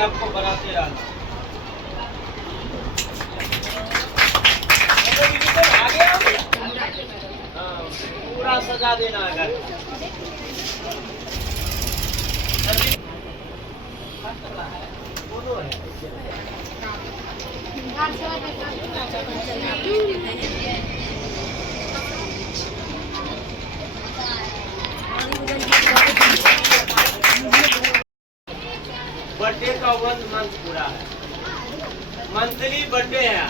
आपको बनाते रहना। आगे हाँ, पूरा सजा देना घर। बर्थडे का 1 मंथ पूरा है, मंथली बर्थडे है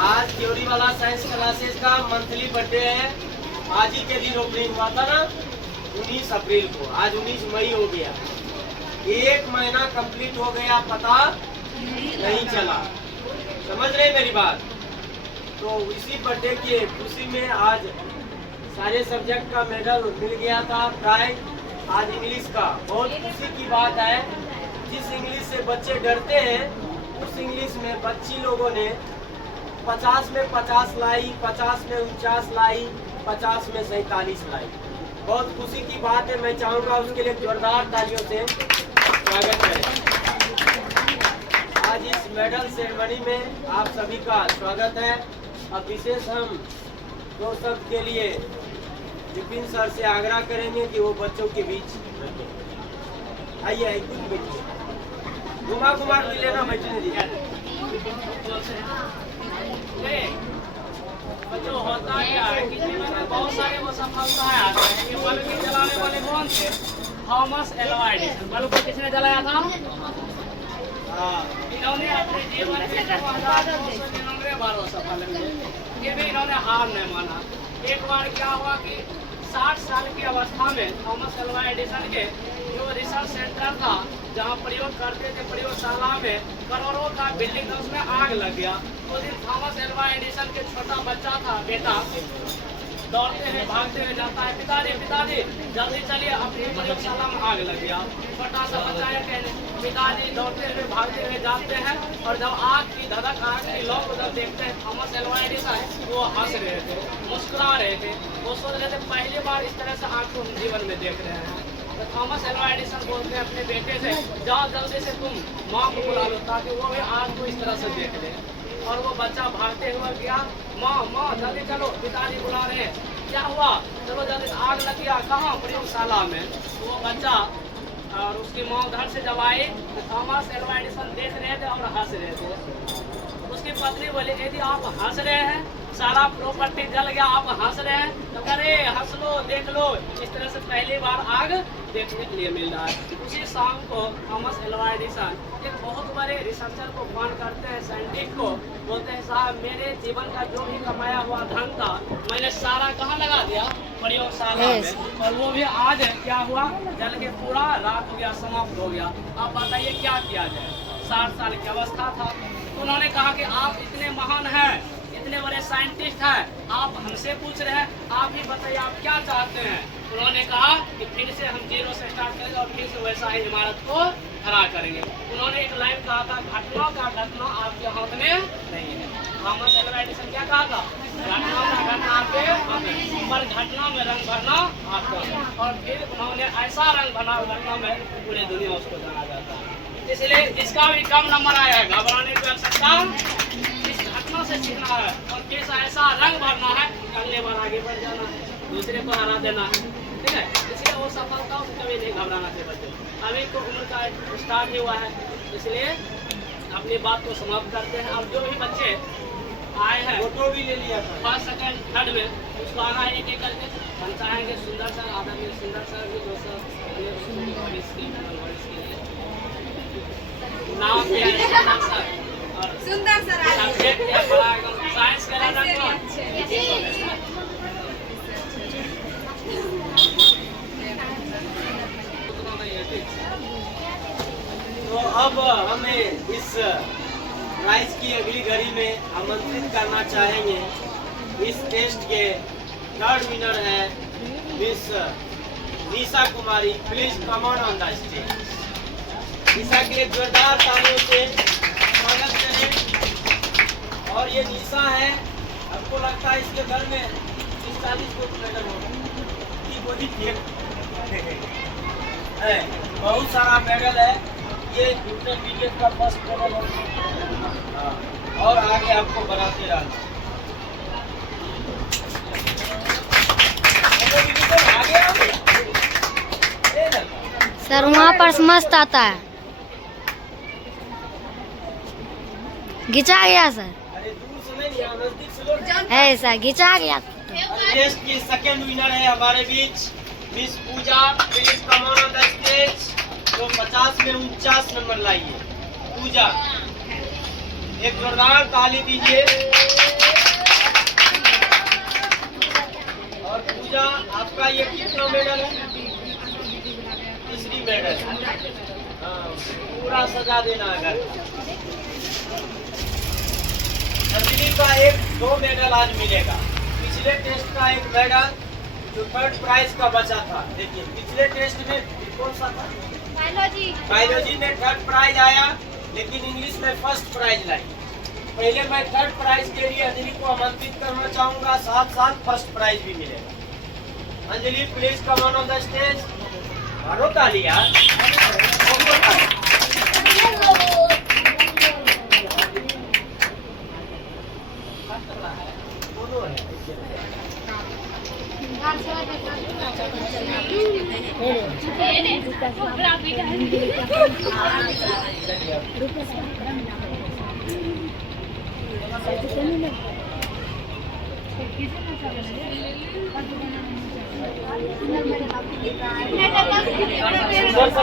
आज थ्योरी वाला साइंस क्लासेस का मंथली बर्थडे है। आज ही के दिन ओपनिंग हुआ था ना 19 अप्रैल को, आज 19 मई हो गया, 1 महीना कंप्लीट हो गया, पता नहीं चला। समझ रहे मेरी बात? तो इसी बर्थडे की खुशी में आज सारे सब्जेक्ट का मेडल मिल गया था, प्राइज आज इंग्लिश का। बहुत खुशी की बात है, जिस इंग्लिश से बच्चे डरते हैं उस इंग्लिश में बच्ची लोगों ने 50 में 50 लाई, 50 में 49 लाई, 50 में 47 लाई। बहुत खुशी की बात है, मैं चाहूँगा उसके लिए जोरदार तालियों से स्वागत करें। आज इस मेडल सेरेमनी में आप सभी का स्वागत है। अब विशेष हम 2 शब्द के लिए विपिन सर से आग्रह करेंगे कि वो बच्चों के बीच आइए, कुछ बैठिए, घुमा घुमा के लेना, बैठने दीजिए। जो होता क्या है कि जीवन में बहुत सारे वो सफलताएं आते हैं कि बल्ब के जलाने वाले कौन थे? Thomas Alva Edison. बल्ब को किसने जलाया था? इन्होंने अपने जीवन में 1999 बार वो सफल हुए, ये भी इन्होंने हार नहीं माना। एक बार क्या हुआ कि 60 साल की अवस्था में थॉमस एल्वा एडिसन के जो रिसर्च सेंटर था जहाँ प्रयोग करते थे प्रयोगशाला में करोड़ों का बिल्डिंग था, उसमें आग लग गया। उस दिन थॉमस एल्वा एडिसन के छोटा बच्चा था, बेटा, दौड़ते हुए भागते हुए जाता है, पिताजी पिताजी जल्दी चलिए, अपनी प्रयोगशाला में आग लग गया। छोटा सा बच्चा है, कहने पिताजी दौड़ते हुए भागते हुए जाते हैं और जब आग की धधक, आग की लौ को जब देखते हैं थॉमस एल्वा एडिसन, वो हंस रहे थे, मुस्कुरा रहे थे। वो सोच रहे थे पहली बार इस तरह से आग को हम जीवन में देख रहे हैं। तो थॉमस एल्वा एडिसन बोलते हैं अपने बेटे से, जाओ जल्दी से तुम माँ को बुला लो ताकि वो भी आग को इस तरह से देख ले। और वो बच्चा भागते हुए गया, माँ माँ जल्दी चलो, पिताजी बुला रहे हैं। क्या हुआ? चलो जल्दी, आग लग गया। कहाँ? प्रयोगशाला में। वो बच्चा और उसकी माँ उधर से जब आई तो थॉमस एल्वा एडिसन देख रहे थे और हंस रहे थे। उसकी पत्नी बोली, यदि आप हंस रहे हैं, सारा प्रॉपर्टी जल गया, आप हंस रहे हैं, तो अरे हंस लो, देख लो, इस तरह से पहली बार आग देखने के लिए मिल रहा है। उसी शाम को थॉमस एल्वा एडिसन एक बहुत बड़े रिसर्चर को फोन करते हैं, साइंटिस्ट को, बोलते हैं साहब मेरे जीवन का जो भी कमाया हुआ धन था मैंने सारा कहाँ लगा दिया? प्रयोगशाला में। और वो भी आज क्या हुआ? जल के पूरा रात हो गया, समाप्त हो गया। आप बताइए क्या किया जाए? 60 साल की अवस्था था। तो उन्होंने कहा कि आप इतने महान हैं, इतने बड़े साइंटिस्ट हैं, आप हमसे पूछ रहे हैं, आप ही बताइए आप क्या चाहते हैं? उन्होंने कहा कि फिर से हम जीरो से स्टार्ट करेंगे और फिर से वैसा ही इमारत को खड़ा करेंगे। उन्होंने एक लाइन कहा था, घटना का घटना आपके हाथ में नहीं है। थॉमस एल्वा एडिसन क्या कहा था? घटना का घटना आपके हाथ में, पर घटना में रंग भरना आपका। और फिर उन्होंने ऐसा रंग भरा घटना में पूरी दुनिया उसको जाना जाता है। इसलिए जिसका भी कम नंबर आया है घबराने की आवश्यकता, इस घटना से सीखना है और कैसा ऐसा रंग भरना है, अगले बार आगे बढ़ जाना है, दूसरे को हरा देना है, ठीक है। इसलिए वो सफलता कभी नहीं घबराना चाहिए बच्चे। अभी तो उम्र का स्टार्ट ही हुआ है, इसलिए अपनी बात को समाप्त करते हैं। अब जो भी बच्चे आए हैं फोटो भी ले लिया था, फर्स्ट सेकंड थर्ड में, उसको आना है एक एक करके। हम चाहेंगे सुंदर सर, आदरणीय सुंदर सर भी, जो सर नाम भी है सुंदर सर, और सुंदर सर सब्जेक्ट है बड़ा एकदम साइंस का रहता तो अब हमें इस प्राइज की अगली घड़ी में आमंत्रित करना चाहेंगे। इस टेस्ट के 3rd विनर है miss Nisha Kumari. Please come on the stage. Nisha के एक जोरदार तालियों से स्वागत करें। और ये निशा है, आपको लगता है इसके घर में 40 गोल्ड मेडल होगा, बहुत सारा मेडल है। ये इंटरमीडिएट का फर्स्ट लेवल है। हाँ, और आगे आपको बनाते रहना। आगे आओ। सर वहाँ पर मस्त आता है। घिचा गया सर। अरे दूर से नहीं, यहाँ नजदीक से लो। है सर, घिचा गया। टेस्ट की सेकंड विनर है हमारे बीच miss Puja. Please come on the stage. तो 50 में 49 नंबर लाइए पूजा। एक जोरदार ताली दीजिए। और पूजा आपका ये कितना मेडल है? तीसरी मेडल। हाँ, पूरा सजा देना अगर। अंजलि का 2 मेडल आज मिलेगा। पिछले टेस्ट का 1 मेडल जो 3rd प्राइज का बचा था। देखिए पिछले टेस्ट में कौन सा था? बायोलॉजी में 3rd प्राइज आया, लेकिन इंग्लिश में 1st प्राइज लाई। पहले मैं 3rd प्राइज के लिए अंजलि को आमंत्रित करना चाहूंगा, साथ साथ 1st प्राइज भी मिलेगा। Anjali please come on the stage. मारो ताली यार। सर